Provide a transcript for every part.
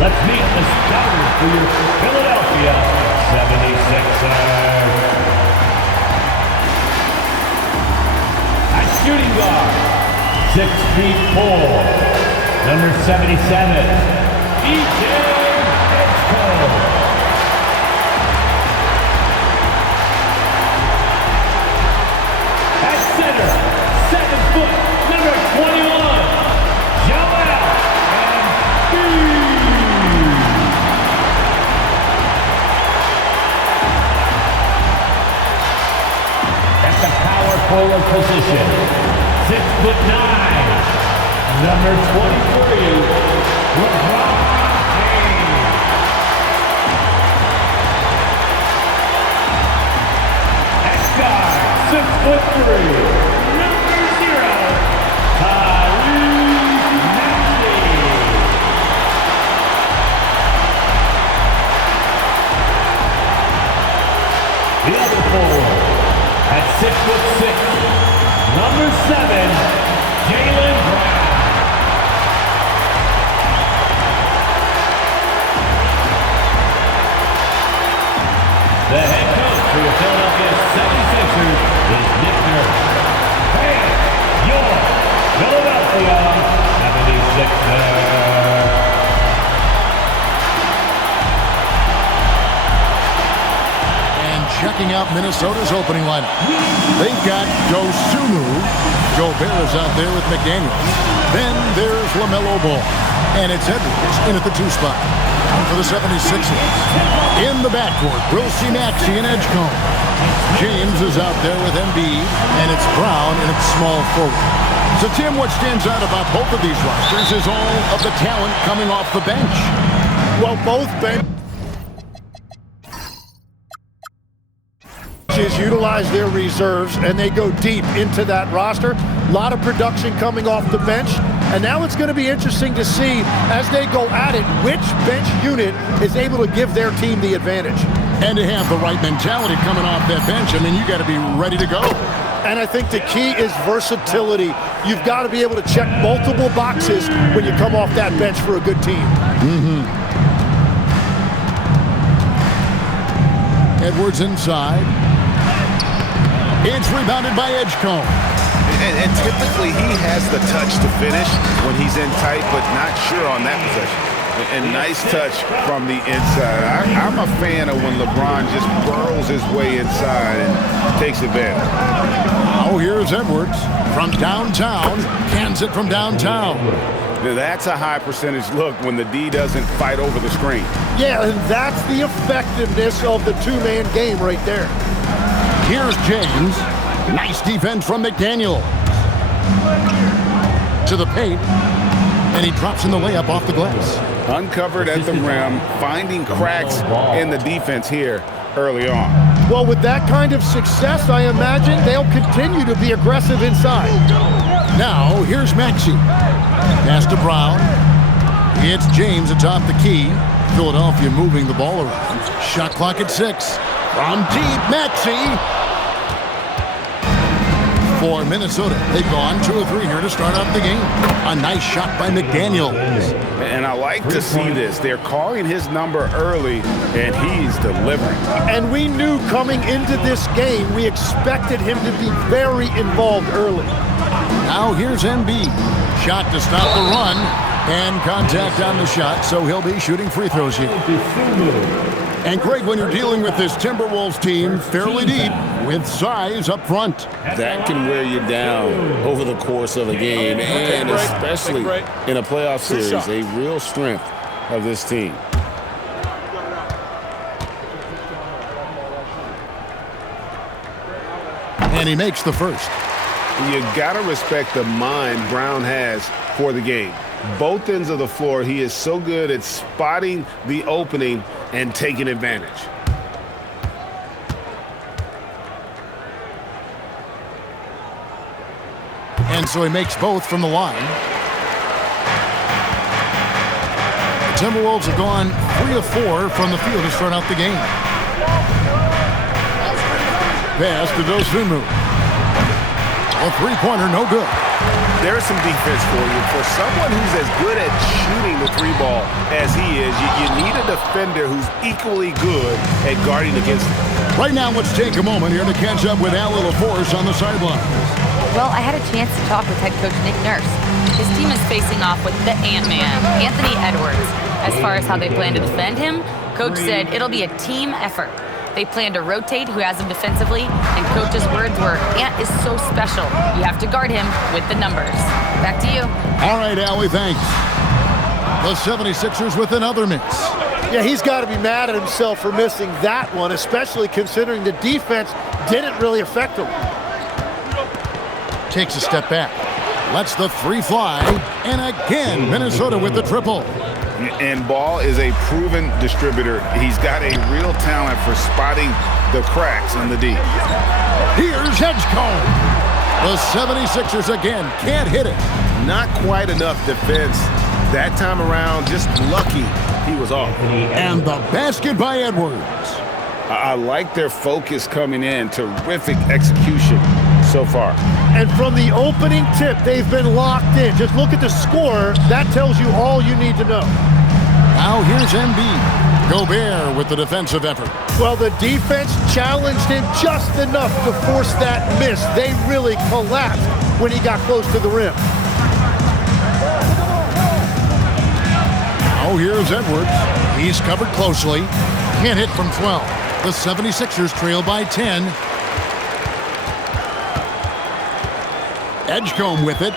Let's meet the starters for your Philadelphia 76ers. At shooting guard, 6'4", number 77, E.J. Edgecombe. At center, 7 foot, number 21, Joel Embiid. At the power forward position, 6'9", number 23, LeBron James. At guard, 6'3", number 0, Tyrese Maxey. The other forward, at 6'6", number 7, Jaylen Brown. The head coach for your Philadelphia 76ers is Nick Nurse. Hey, your Philadelphia 76ers. Checking out Minnesota's opening lineup. They've got Dosunmu. Gobert is out there with McDaniels. Then there's LaMelo Ball. And it's Edwards in at the 2 spot. For the 76ers. In the backcourt, we'll see Maxey and Edgecombe. James is out there with Embiid. And it's Brown in at small forward. So, Tim, what stands out about both of these rosters is all of the talent coming off the bench. Well, both benches utilize their reserves, and they go deep into that roster. A lot of production coming off the bench, and now it's going to be interesting to see as they go at it which bench unit is able to give their team the advantage. And to have the right mentality coming off that bench, I mean, you got to be ready to go. And I think the key is versatility. You've got to be able to check multiple boxes when you come off that bench for a good team. Edwards inside. It's rebounded by Edgecombe. And typically he has the touch to finish when he's in tight, but not sure on that possession. And nice touch from the inside. I'm a fan of when LeBron just burrows his way inside and takes advantage. Oh, here's Edwards from downtown. Cans it from downtown. Now that's a high percentage look when the D doesn't fight over the screen. Yeah, and that's the effectiveness of the two-man game right there. Here's James. Nice defense from McDaniel. To the paint. And he drops in the layup off the glass. Uncovered at the rim, finding cracks in the defense here early on. Well, with that kind of success, I imagine they'll continue to be aggressive inside. Now, here's Maxey. Pass to Brown. It's James atop the key. Philadelphia moving the ball around. Shot clock at 6. From deep, Maxey. For Minnesota, they've gone 2 of 3 here to start out the game. A nice shot by McDaniels. And I like to see this. They're calling his number early, and he's delivering. And we knew coming into this game, we expected him to be very involved early. Now here's Embiid. Shot to stop the run. And contact on the shot, so he'll be shooting free throws here. And Greg, when you're dealing with this Timberwolves team fairly deep, with size up front. That can wear you down over the course of a game, and especially in a playoff series, a real strength of this team. And he makes the first. You gotta respect the mind Brown has for the game. Both ends of the floor, he is so good at spotting the opening and taking advantage. And so he makes both from the line. The Timberwolves have gone 3 of 4 from the field to start out the game. Pass to Dosunmu. A three-pointer, no good. there's some defense for you. For someone who's as good at shooting the three ball as he is, you need a defender who's equally good at guarding against him. Right now, let's take a moment here to catch up with Al LaForce on the sideline. Well, I had a chance to talk with head coach Nick Nurse. His team is facing off with the Ant-Man, Anthony Edwards. As far as how they plan to defend him, coach said it'll be a team effort. They plan to rotate who has him defensively, and coach's words were, Ant is so special. You have to guard him with the numbers. Back to you. All right, Allie, thanks. The 76ers with another miss. Yeah, he's got to be mad at himself for missing that one, especially considering the defense didn't really affect him. Takes a step back. Lets the three fly. And again, Minnesota with the triple. And Ball is a proven distributor. He's got a real talent for spotting the cracks in the D. Here's Edgecombe. The 76ers again can't hit it. Not quite enough defense that time around. Just lucky he was off. And the basket by Edwards. I like their focus coming in. Terrific execution so far. And from the opening tip, they've been locked in. Just look at the score. That tells you all you need to know. Now here's Embiid. Gobert with the defensive effort. Well, the defense challenged him just enough to force that miss. They really collapsed when he got close to the rim. Now here's Edwards. He's covered closely. Can't hit from 12. The 76ers trail by 10. Edgecombe with it.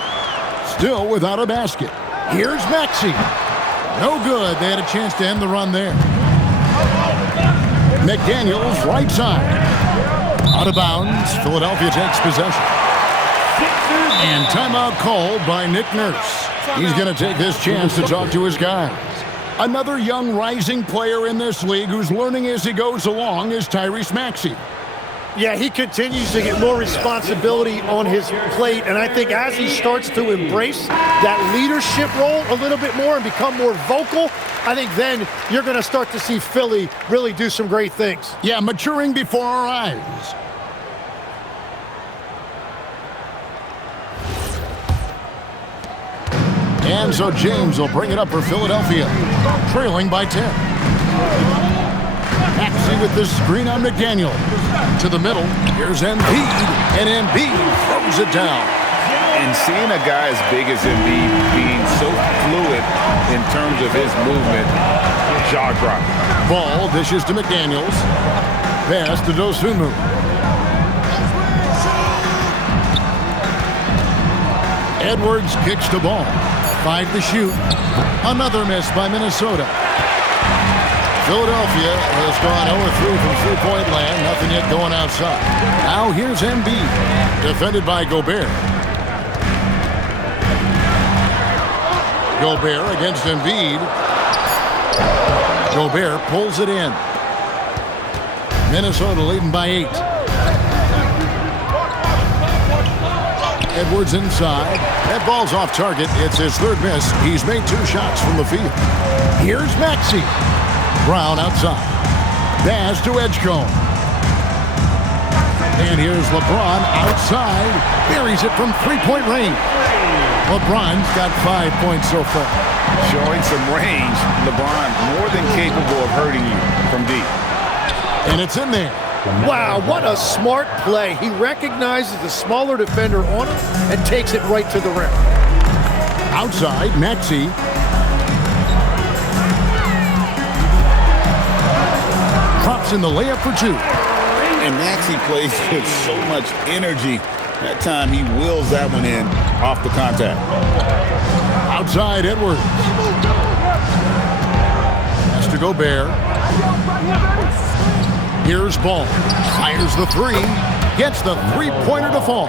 Still without a basket. Here's Maxey. No good. They had a chance to end the run there. McDaniels right side. Out of bounds. Philadelphia takes possession. And timeout called by Nick Nurse. He's going to take this chance to talk to his guys. Another young rising player in this league who's learning as he goes along is Tyrese Maxey. Yeah, he continues to get more responsibility on his plate, and I think as he starts to embrace that leadership role a little bit more and become more vocal, I think then you're going to start to see Philly really do some great things. Yeah, maturing before our eyes. And so James will bring it up for Philadelphia, trailing by 10. Maxey with the screen on McDaniel. To the middle, here's Embiid, and Embiid throws it down. And seeing a guy as big as Embiid being so fluid in terms of his movement, jaw drop. Ball dishes to McDaniels. Pass to Dosunmu. Edwards kicks the ball. 5 to shoot. Another miss by Minnesota. Philadelphia has gone 0-3 from three-point land. Nothing yet going outside. Now here's Embiid. Defended by Gobert. Gobert against Embiid. Gobert pulls it in. Minnesota leading by 8. Edwards inside. That ball's off target. It's his third miss. He's made 2 shots from the field. Here's Maxey. Brown outside. Pass to Edgecombe. And here's LeBron outside. Buries it from three-point range. LeBron's got 5 points so far. Showing some range. LeBron more than capable of hurting you from deep. And it's in there. Wow, what a smart play. He recognizes the smaller defender on him and takes it right to the rim. Outside, Maxey. Drops in the layup for 2. And Maxey plays with so much energy. That time he wills that one in off the contact. Outside, Edwards. Has to Gobert. Here's Ball. Fires the 3. Gets the three-pointer to fall.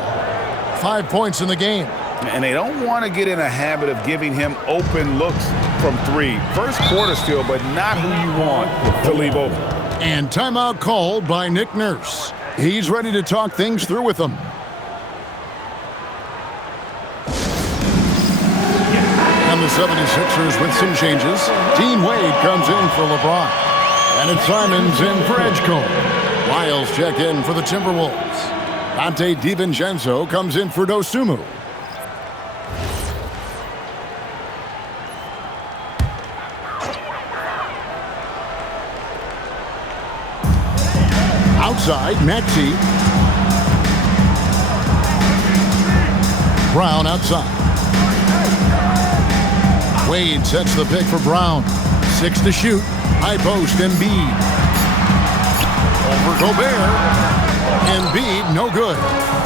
5 points in the game. And they don't want to get in a habit of giving him open looks from 3. First quarter still, but not who you want to leave open. And timeout called by Nick Nurse. He's ready to talk things through with them. And the 76ers with some changes. Dean Wade comes in for LeBron. And it's Simons in for Edgecombe. Wiles check in for the Timberwolves. Dante DiVincenzo comes in for Dosunmu. Outside, Maxey. Brown outside. Wade sets the pick for Brown. 6 to shoot. High post, Embiid. Over Gobert. Embiid, no good.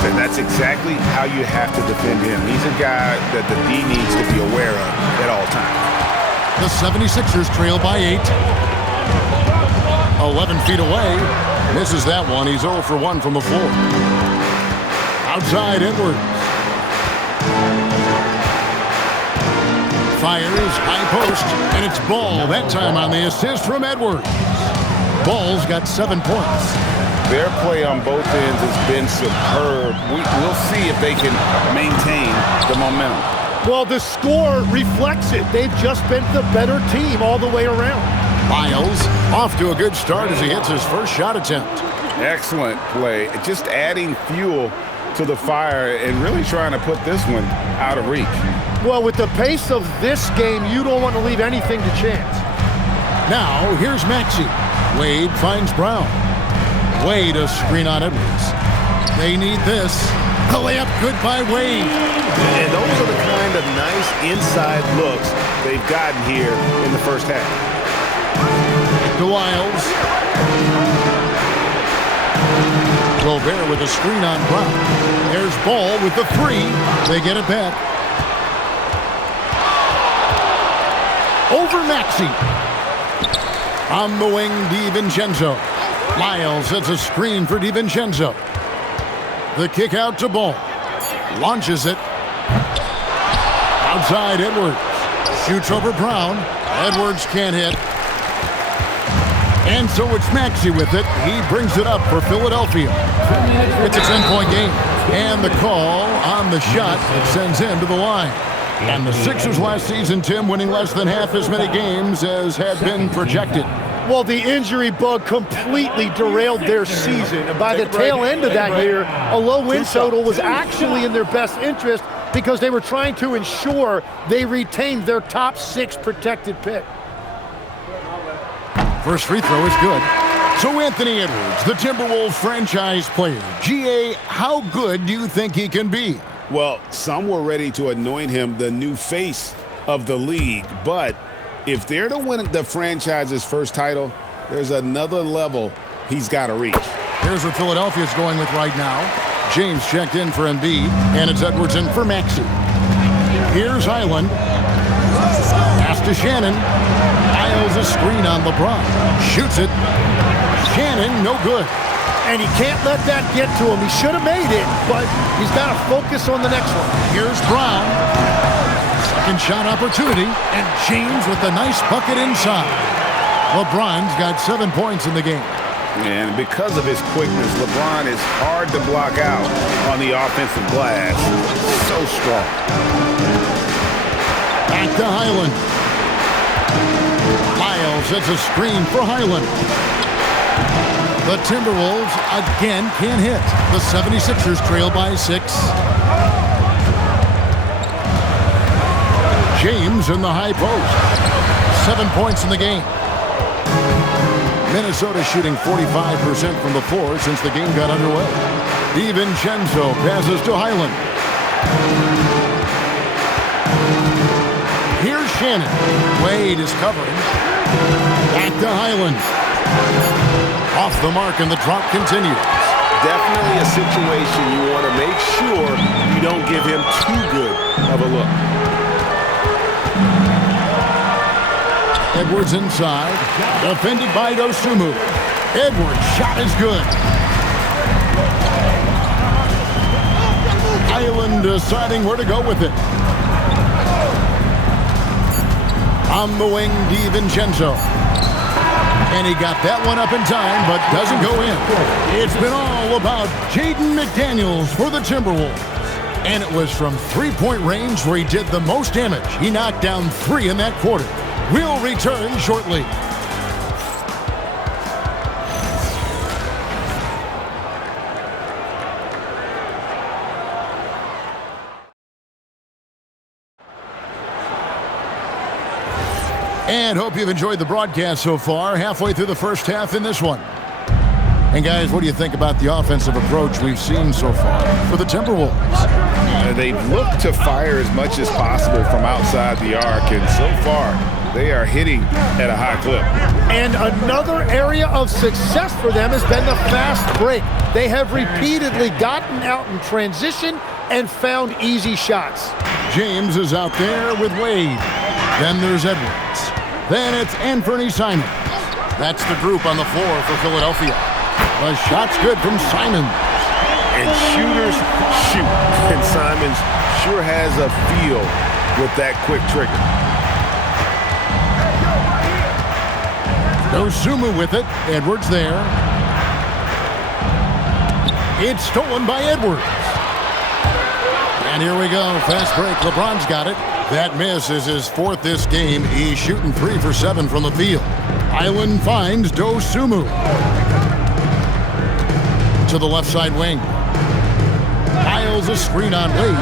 And that's exactly how you have to defend him. He's a guy that the D needs to be aware of at all times. The 76ers trail by 8. 11 feet away. Misses that one. He's 0 for 1 from the floor. Outside, Edwards. Fires, high post, and it's Ball. That time on the assist from Edwards. Ball's got 7 points. Their play on both ends has been superb. We'll see if they can maintain the momentum. Well, the score reflects it. They've just been the better team all the way around. Miles off to a good start as he hits his first shot attempt. Excellent play. Just adding fuel to the fire and really trying to put this one out of reach. Well, with the pace of this game, you don't want to leave anything to chance. Now, here's Maxey. Wade finds Brown. Wade a screen on Edwards. They need this. The layup good by Wade. And those are the kind of nice inside looks they've gotten here in the first half. To Wiles. Gobert with a screen on Brown. There's Ball with the 3. They get it back. Over Maxey. On the wing, DiVincenzo. Miles sets a screen for DiVincenzo. The kick out to Ball. Launches it. Outside, Edwards. Shoots over Brown. Edwards can't hit. And so it's Maxey with it. He brings it up for Philadelphia. It's a 10-point game. And the call on the shot that sends him to the line. And the Sixers last season, Tim, winning less than half as many games as had been projected. Well, the injury bug completely derailed their season. And by the tail end of that year, a low win total was actually in their best interest because they were trying to ensure they retained their top 6 protected pick. First free throw is good. So Anthony Edwards, the Timberwolves franchise player. GA, how good do you think he can be? Well, some were ready to anoint him the new face of the league, but if they're to win the franchise's first title, there's another level he's got to reach. Here's what Philadelphia's going with right now. James checked in for Embiid, and it's Edwards in for Maxey. Here's Highland. Pass to Shannon. Miles a screen on LeBron. Shoots it. Shannon, no good. And he can't let that get to him. He should have made it, but he's got to focus on the next one. Here's Brown. Second shot opportunity, and James with a nice bucket inside. LeBron's got 7 points in the game. And because of his quickness, LeBron is hard to block out on the offensive glass. So strong. Back to Highland. Miles sets a screen for Highland. The Timberwolves again can't hit. The 76ers trail by 6. James in the high post. 7 points in the game. Minnesota shooting 45% from the floor since the game got underway. DiVincenzo passes to Highland. Here's Shannon. Wade is covering. Back to Highland. Off the mark, and the drop continues. Definitely a situation you want to make sure you don't give him too good of a look. Edwards inside. Defended by Dosunmu. Edwards' shot is good. Highland deciding where to go with it. On the wing, DiVincenzo. And he got that one up in time, but doesn't go in. It's been all about Jaden McDaniels for the Timberwolves. And it was from three-point range where he did the most damage. He knocked down 3 in that quarter. We'll return shortly. And hope you've enjoyed the broadcast so far. Halfway through the first half in this one. And guys, what do you think about the offensive approach we've seen so far for the Timberwolves? They've looked to fire as much as possible from outside the arc, and so far they are hitting at a high clip. And another area of success for them has been the fast break. They have repeatedly gotten out in transition and found easy shots. James is out there with Wade. Then there's Edwards. Then it's Anthony Simons. That's the group on the floor for Philadelphia. The shot's good from Simons. And shooters shoot. And Simons sure has a feel with that quick trigger. Dosunmu with it. Edwards there. It's stolen by Edwards. And here we go. Fast break. LeBron's got it. That miss is his fourth this game. He's shooting 3 for 7 from the field. Island finds Dosunmu. To the left side wing. Piles a screen on Wade.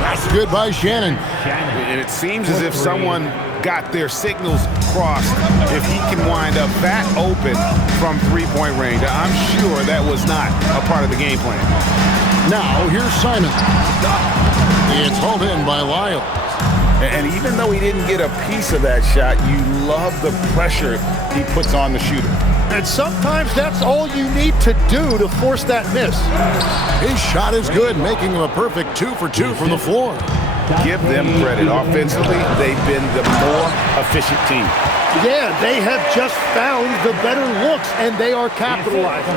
Shot's good by Shannon. And it seems as if someone got their signals crossed if he can wind up that open from three-point range. I'm sure that was not a part of the game plan. Now here's Simon. It's hauled in by Lyles. And even though he didn't get a piece of that shot, you love the pressure he puts on the shooter. And sometimes that's all you need to do to force that miss. His shot is good, making him a perfect 2 for 2 from the floor. Give them credit. Offensively, they've been the more efficient team. Yeah, they have just found the better looks, and they are capitalizing.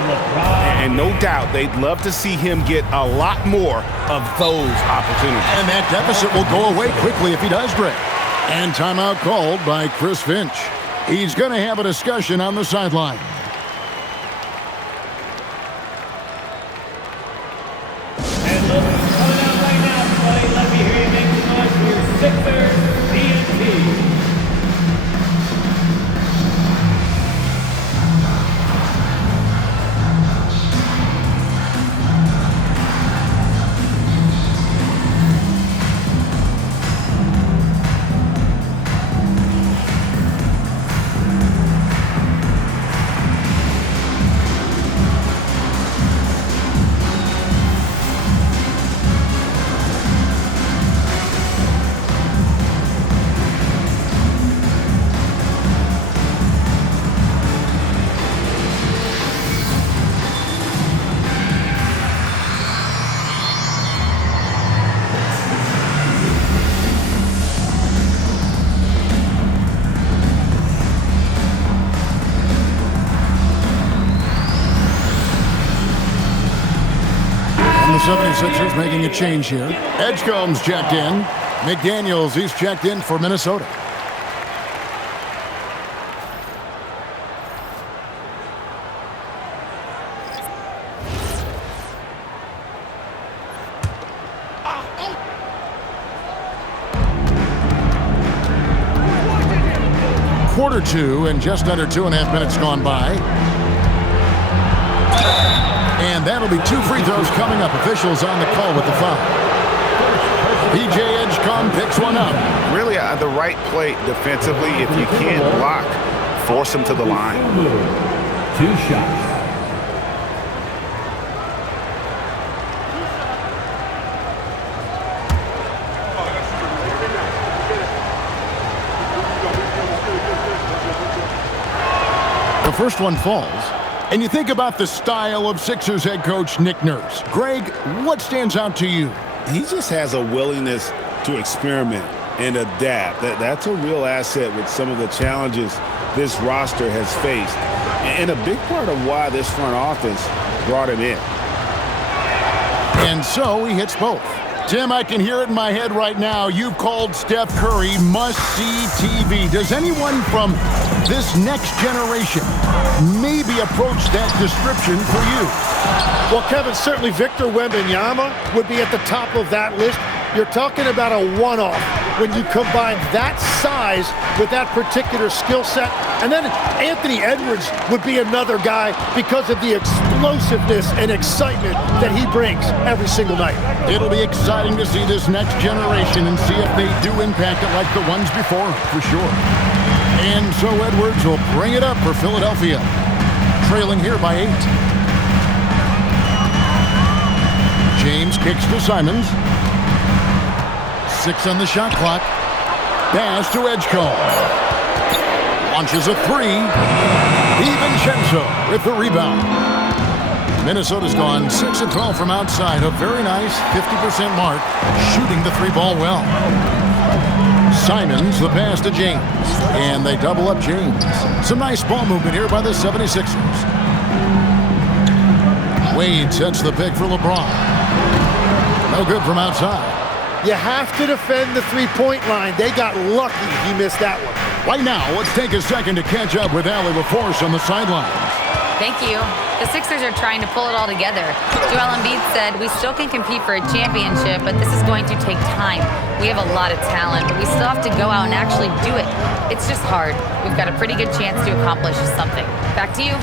And no doubt, they'd love to see him get a lot more of those opportunities. And that deficit will go away quickly if he does, Greg. And timeout called by Chris Finch. He's going to have a discussion on the sideline. And look, coming out right now, buddy. Let me hear you make the noise for your Sixers TNT. The 76ers making a change here. Edgecombe's checked in. McDaniels, he's checked in for Minnesota. Quarter 2 and just under 2.5 minutes gone by. And that'll be 2 free throws coming up. Officials on the call with the foul. PJ Edgecombe picks one up. Really the right play defensively. If you can't block, force him to the line. 2 shots. The first one falls. And you think about the style of Sixers head coach Nick Nurse. Greg, what stands out to you? He just has a willingness to experiment and adapt. That's a real asset with some of the challenges this roster has faced. And a big part of why this front office brought him in. And so he hits both. Tim, I can hear it in my head right now. You've called Steph Curry must-see TV. Does anyone from this next generation maybe approach that description for you? Well, Kevin, certainly Victor Wembanyama would be at the top of that list. You're talking about a one-off when you combine that size with that particular skill set. And then Anthony Edwards would be another guy because of the explosiveness and excitement that he brings every single night. It'll be exciting to see this next generation and see if they do impact it like the ones before, for sure. And so Edwards will bring it up for Philadelphia, trailing here by 8. James kicks to Simons. 6 on the shot clock. Pass to Edgecombe. Launches a three. DiVincenzo with the rebound. Minnesota's gone 6 of 12 from outside. A very nice 50% mark, shooting the three ball well. Simons, the pass to James. And they double up James. Some nice ball movement here by the 76ers. Wade sets the pick for LeBron. No good from outside. You have to defend the three-point line. They got lucky he missed that one. Right now, let's take a second to catch up with Allie LaForce on the sidelines. Thank you. The Sixers are trying to pull it all together. Joel Embiid said, "We still can compete for a championship, but this is going to take time. We have a lot of talent, but we still have to go out and actually do it. It's just hard. We've got a pretty good chance to accomplish something." Back to you.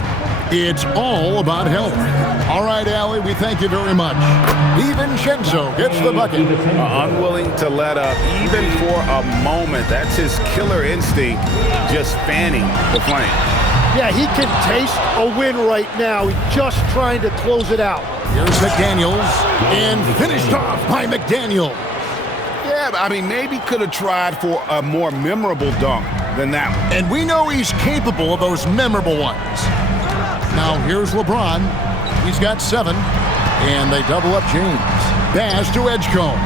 It's all about health. All right, Allie, we thank you very much. DiVincenzo gets the bucket. Unwilling to let up even for a moment. That's his killer instinct, just fanning the flame. Yeah, he can taste a win right now. He's just trying to close it out. Here's McDaniels, and finished off by McDaniel. Yeah, I mean, maybe could have tried for a more memorable dunk than that one. And we know he's capable of those memorable ones. Now here's LeBron. He's got 7, and they double up James. Pass to Edgecombe.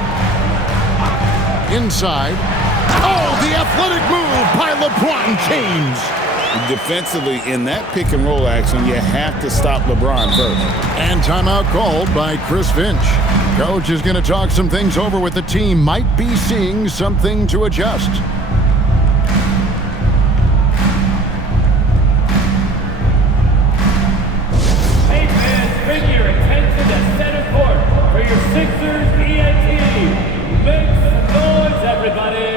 Inside. Oh, the athletic move by LeBron James. Defensively, in that pick and roll action, you have to stop LeBron first. And timeout called by Chris Finch. Coach is going to talk some things over with the team. Might be seeing something to adjust. Hey fans, bring your attention to center court for your Sixers ENT. Make some noise, everybody.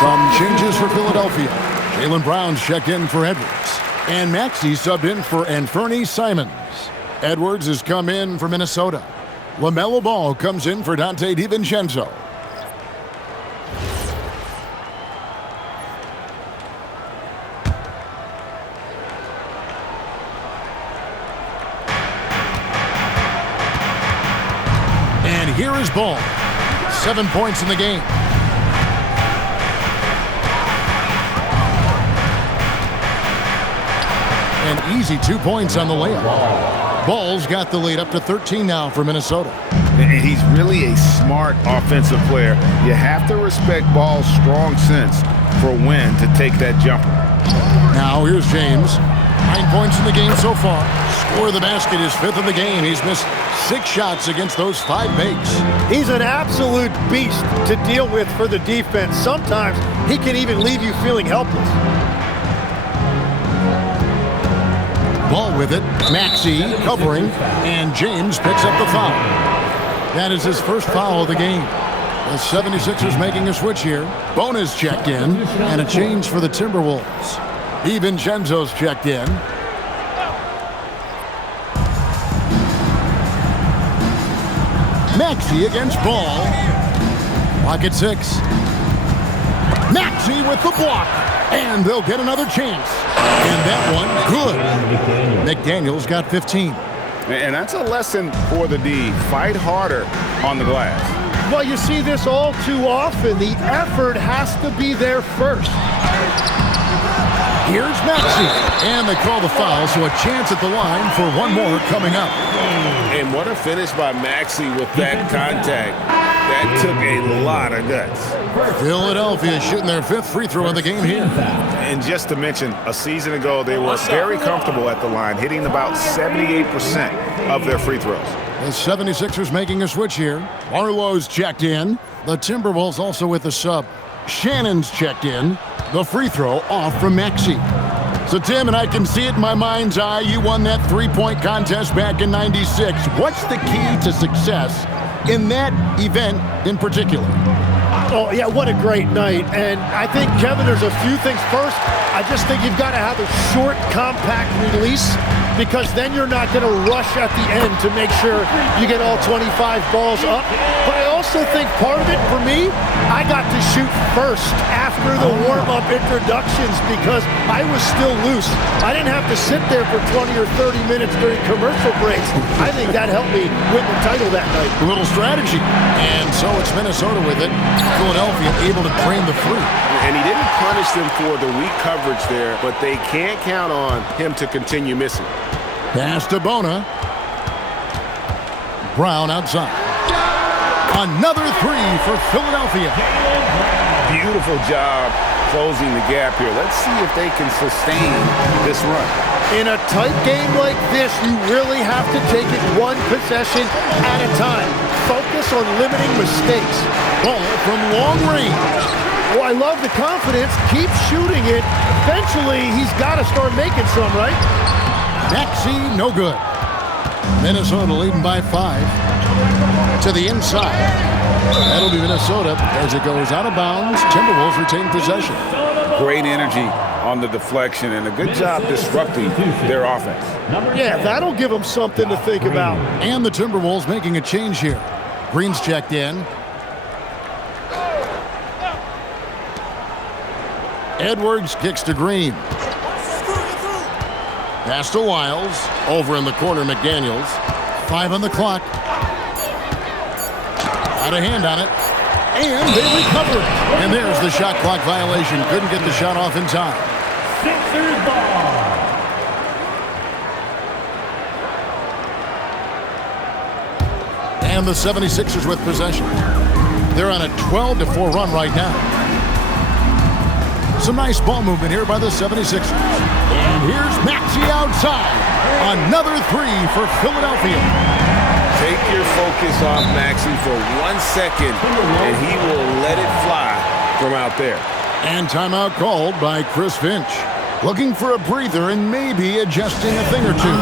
Some changes for Philadelphia. Jaylen Brown's checked in for Edwards. And Maxey subbed in for Anthony Simons. Edwards has come in for Minnesota. LaMelo Ball comes in for Donte DiVincenzo. And here is Ball. 7 points in the game. An easy 2 points on the layup. Ball's got the lead up to 13 now for Minnesota. And he's really a smart offensive player. You have to respect Ball's strong sense for when to take that jumper. Now here's James. 9 points in the game so far. Score of the basket is 5th in the game. He's missed 6 shots against those 5 makes. He's an absolute beast to deal with for the defense. Sometimes he can even leave you feeling helpless. Ball with it. Maxey covering. And James picks up the foul. That is his first foul of the game. The 76ers making a switch here. Bonus checked in. And a change for the Timberwolves. DiVincenzo's checked in. Maxey against Ball. Clock at 6. Maxey with the block. And they'll get another chance. And that one, good. McDaniels got 15. And that's a lesson for the D. Fight harder on the glass. Well, you see this all too often. The effort has to be there first. Here's Maxey. And they call the foul, so a chance at the line for one more coming up. And what a finish by Maxey with that contact. That took a lot of guts. Philadelphia shooting their 5th free throw of the game here. And just to mention, a season ago, they were very comfortable at the line, hitting about 78% of their free throws. The 76ers making a switch here. Barlow's checked in. The Timberwolves also with the sub. Shannon's checked in. The free throw off from Maxey. So, Tim, and I can see it in my mind's eye, you won that three-point contest back in '96. What's the key to success in that event in particular? Oh, yeah, what a great night. And I think, Kevin, there's a few things. First, I just think you've got to have a short, compact release, because then you're not going to rush at the end to make sure you get all 25 balls up. But I also think part of it, for me, I got to shoot first after the warm-up introductions because I was still loose. I didn't have to sit there for 20 or 30 minutes during commercial breaks. I think that helped me win the title that night. A little strategy. And so it's Minnesota with it. Philadelphia able to drain the three. And he didn't punish them for the weak coverage there, but they can't count on him to continue missing. Pass to Bona. Brown outside. Another three for Philadelphia. Beautiful job closing the gap here. Let's see if they can sustain this run. In a tight game like this, you really have to take it one possession at a time. Focus on limiting mistakes. Ball from long range. Well, I love the confidence. Keep shooting it. Eventually, he's got to start making some, right? Maxey, no good. Minnesota leading by 5. To the inside. That'll be Minnesota as it goes out of bounds. Timberwolves retain possession. Great energy on the deflection and a good job disrupting their offense. Yeah, that'll give them something to think about. And the Timberwolves making a change here. Green's checked in. Edwards kicks to Green. Pass to Wiles. Over in the corner, McDaniels. 5 on the clock. Out of hand on it. And they recover it. And there's the shot clock violation. Couldn't get the shot off in time. Sixers ball. And the 76ers with possession. They're on a 12-4 run right now. Some nice ball movement here by the 76ers. And here's Maxey outside. Another three for Philadelphia. Take your focus off Maxey for 1 second, and he will let it fly from out there. And timeout called by Chris Finch. Looking for a breather and maybe adjusting a thing or two.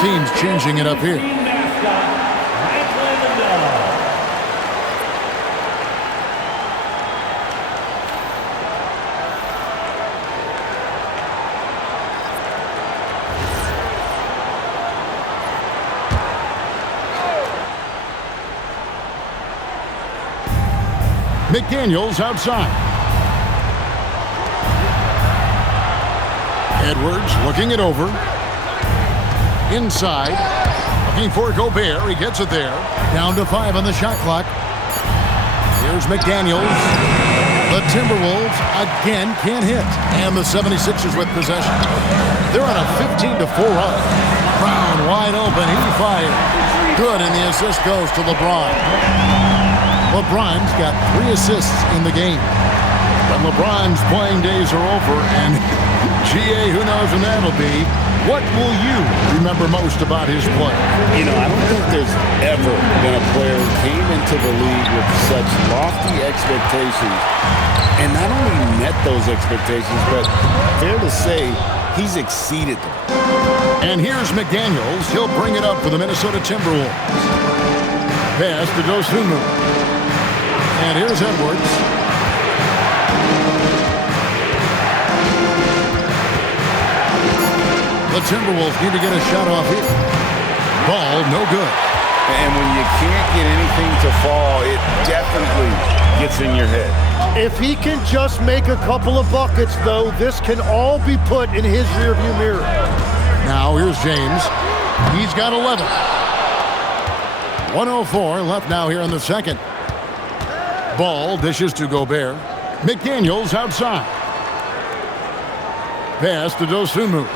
Teams changing it up here. McDaniels outside. Edwards looking it over. Inside, looking for Gobert. He gets it there. Down to 5 on the shot clock. Here's McDaniels. The Timberwolves again can't hit. And the 76ers with possession. They're on a 15-4 run. Brown wide open. He fired. Good, and the assist goes to LeBron. LeBron's got 3 assists in the game. But LeBron's playing days are over, and GA, who knows when that'll be. What will you remember most about his play? You know, I don't think there's ever been a player who came to the league with such lofty expectations and not only met those expectations, but fair to say he's exceeded them. And here's McDaniels. He'll bring it up for the Minnesota Timberwolves. Pass to Dosunmu. And here's Edwards. The Timberwolves need to get a shot off here. Ball, no good. And when you can't get anything to fall, it definitely gets in your head. If he can just make a couple of buckets, though, this can all be put in his rearview mirror. Now here's James. He's got 11. 1:04 left now here in the second. Ball dishes to Gobert. McDaniels outside. Pass to Dosunmu.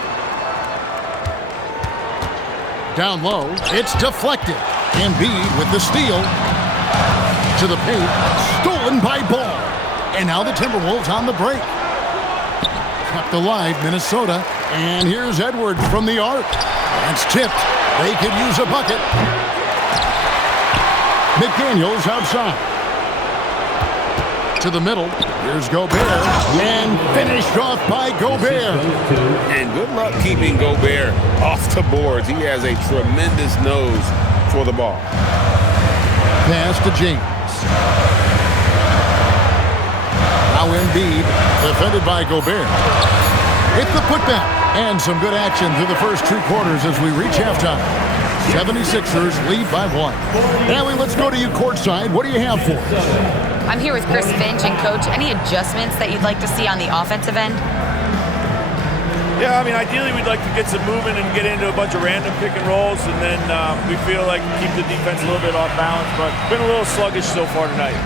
Down low. It's deflected. Embiid with the steal. To the paint. Stolen by Ball. And now the Timberwolves on the break. Kept alive, Minnesota. And here's Edwards from the arc. It's tipped. They could use a bucket. McDaniels outside. To the middle. Here's Gobert. And finished off by Gobert. And good luck keeping Gobert off the boards. He has a tremendous nose for the ball. Pass to James. Now Embiid, defended by Gobert. It's the putback. And some good action through the first 2 quarters as we reach halftime. 76ers lead by 1. Allie, let's go to you courtside. What do you have for us? I'm here with Chris Finch, and Coach, any adjustments that you'd like to see on the offensive end? Yeah, I mean, ideally we'd like to get some movement and get into a bunch of random pick and rolls, and then we feel like keep the defense a little bit off balance, but been a little sluggish so far tonight.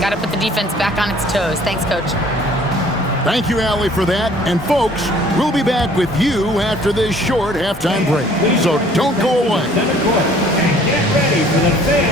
Got to put the defense back on its toes. Thanks, Coach. Thank you, Allie, for that. And folks, we'll be back with you after this short halftime break. So don't go away. And get ready for the fan